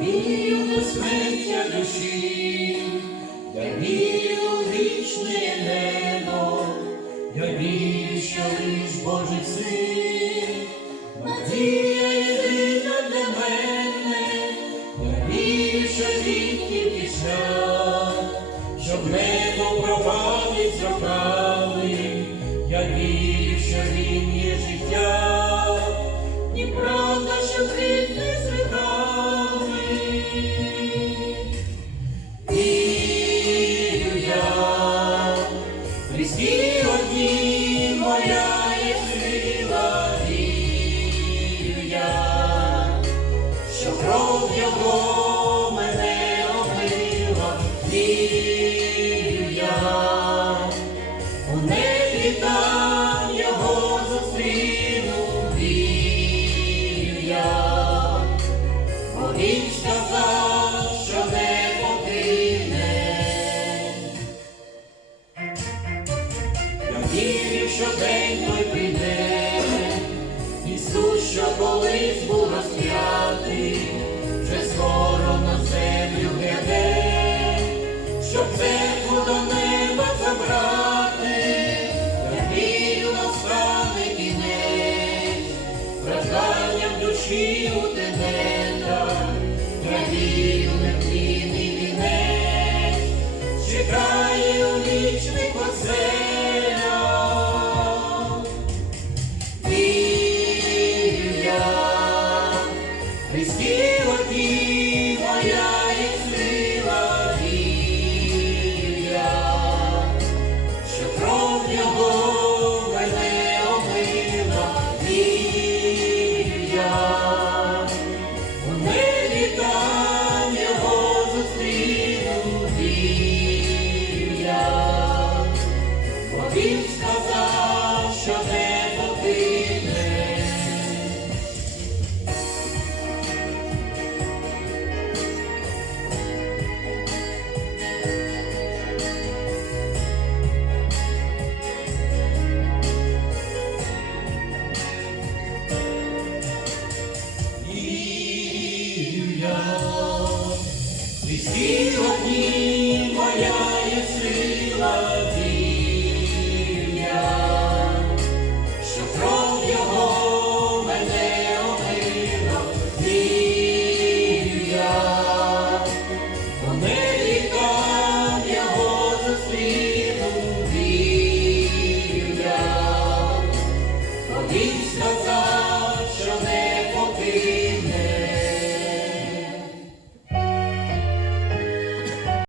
вірю в безсмертя душі, я вірю в вічне небо, я вірю, що лиш Божий син, надія єдина мене, я вірю, що він тільки шлях, щоб небо провалить я вірю, що він є життя, і правда, що квітне вірю, що день той прийде, Ісус, що колись був розп'ятий, вже скоро на землю гляде, щоб церкву до неба забрати, я вірю, настане кінець, стражданням душі у Христі моя сила, вірю що кров його мене омила, вірю я, у Вірю я, Христі одній моя